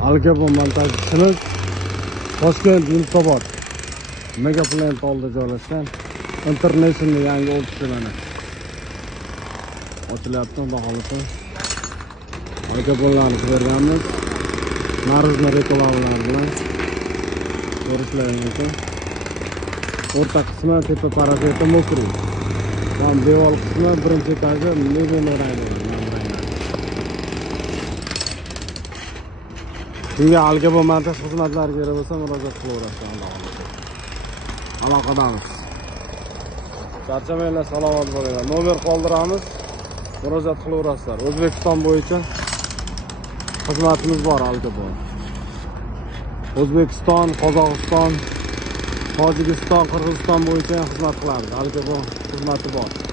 Algebo montajchimiz Toshkent Yunusobod Megaplant oldida joylashgan International yangi ofisi mana ochilyapti. Xudo xolasa Algebolarni berganmiz. Narozniy reklamalar bilan ko'rishlaringiz mumkin. O'rta qismi tepa parapeti mokriy. Ham devor qismi birinchi etaji mebel rangli. Kimga Algebo montaj xizmatlari kerak bo'lsa murojaat qilaverasiz. Aloqadamiz. Charchamanglar, salomat bo'linglar. Nomer qoldiramiz. Murojaat qilaverasizlar. O'zbekiston bo'yicha xizmatimiz bor Algebo. O'zbekiston, Qozog'iston, Tojikiston, Qirg'iziston bo'yicha xizmat qilamiz. Algebo xizmati bor.